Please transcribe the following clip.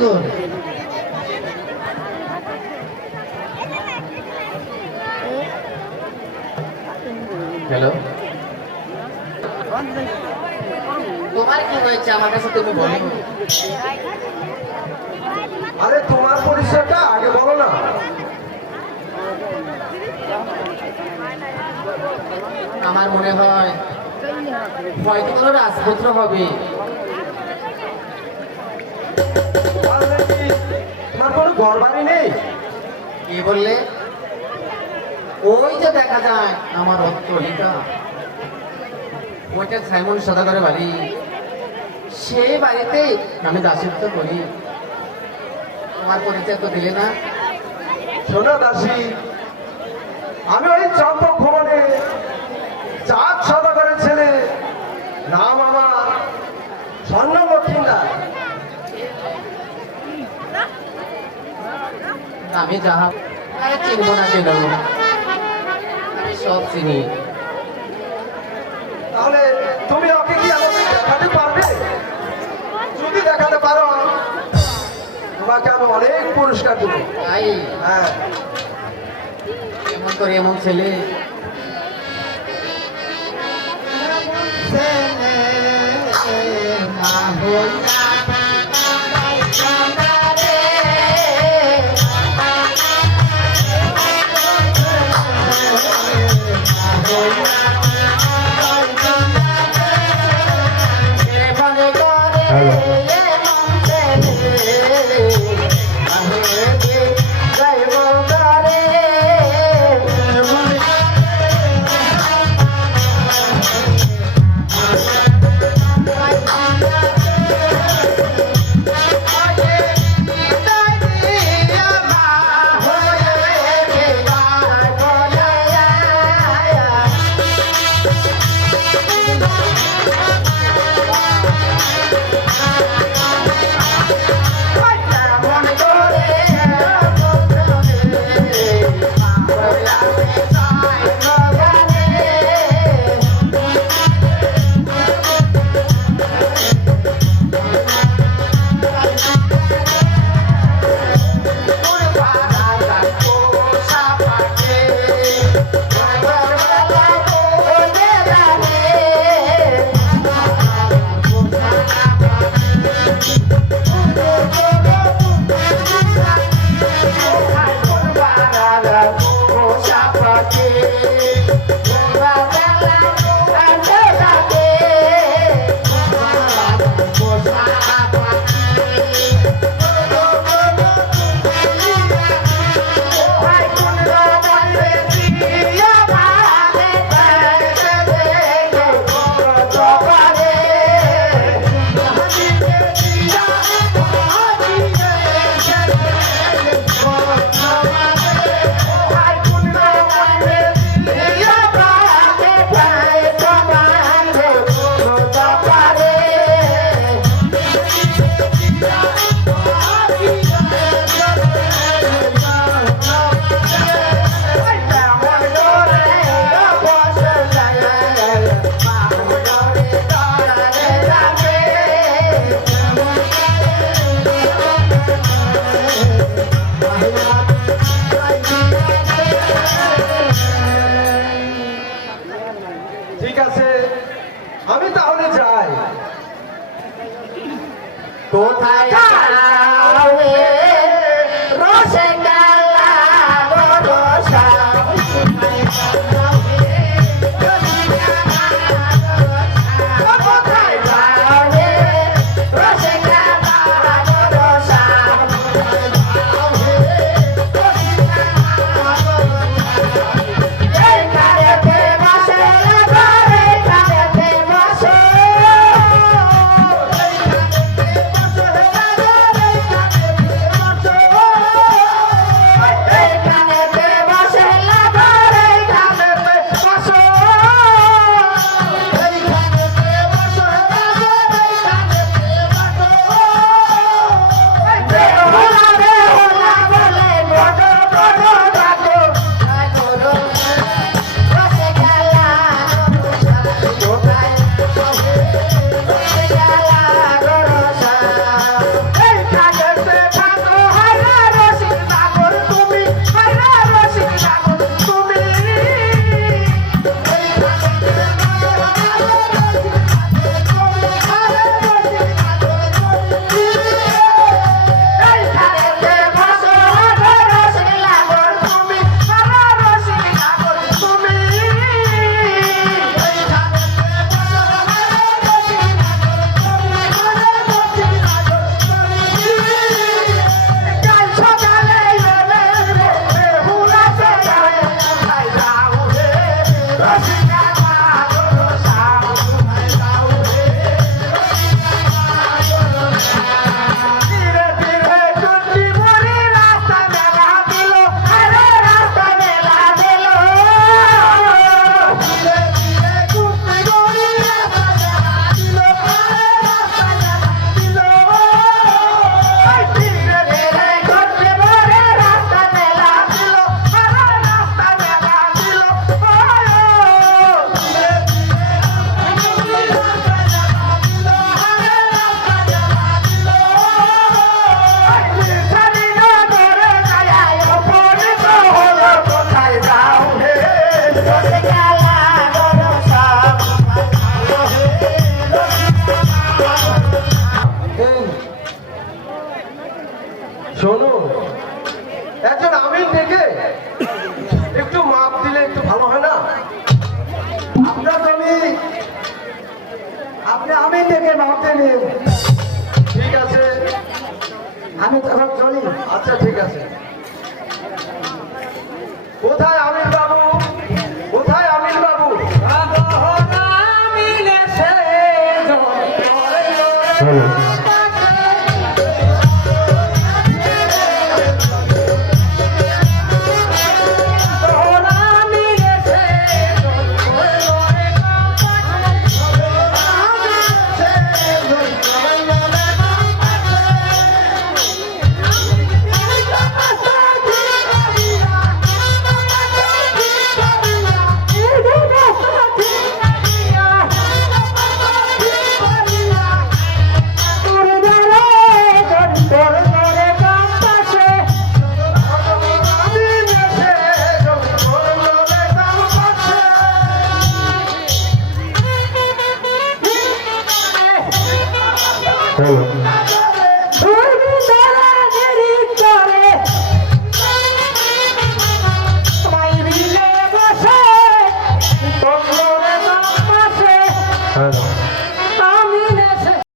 সুন্দর। হ্যালো, তোমার কি হয়েছে আমার কাছে তুমি বলো। আরে তোমার পরিচয়টা আগে বলো না। আমার মনে হয় হয়তো কোনো রাজপুত্র হবে। তোমার কোনো ঘর বাড়ি নেই? কি বললে? ওই যে দেখা যায় আমার অট্টালিকা, ওইটা সাইমন সদাগরের বাড়ি। সেই বাড়িতে আমি দাসত্ব করি। তোমার পরিচয় তো দিলে না। শোনো দাসী, আমি ওই চম্পক ভবনে চাঁদ সদাগরের ছেলে, নাম আমার স্বর্ণ লক্ষ্মীদার। আমি যাহা চিনব না কেন, আমি সব চিনি। তাহলে তুমি ওকে কি আমাকে দেখাতে পারবে? যদি দেখাতে পারো তোমাকে আমি অনেক পুরস্কার দেবো। তাই হ্যাঁ, এমন করে এমন ছেলে মা হইয়া ঠিক আছে, আমি তাহলে যাই। কোথায় যাবে রসে কালা রসা কোথায় যাবে রসে কালা রসা এই কারেতে বসে ঘরে কারেতে বসে এই কারেতে বসে ঘরে কারেতে আগে আমি ডেকে ভাবতে নিয়ে ঠিক আছে, আমি তখন চলি। আচ্ছা ঠিক আছে। কোথায় আমি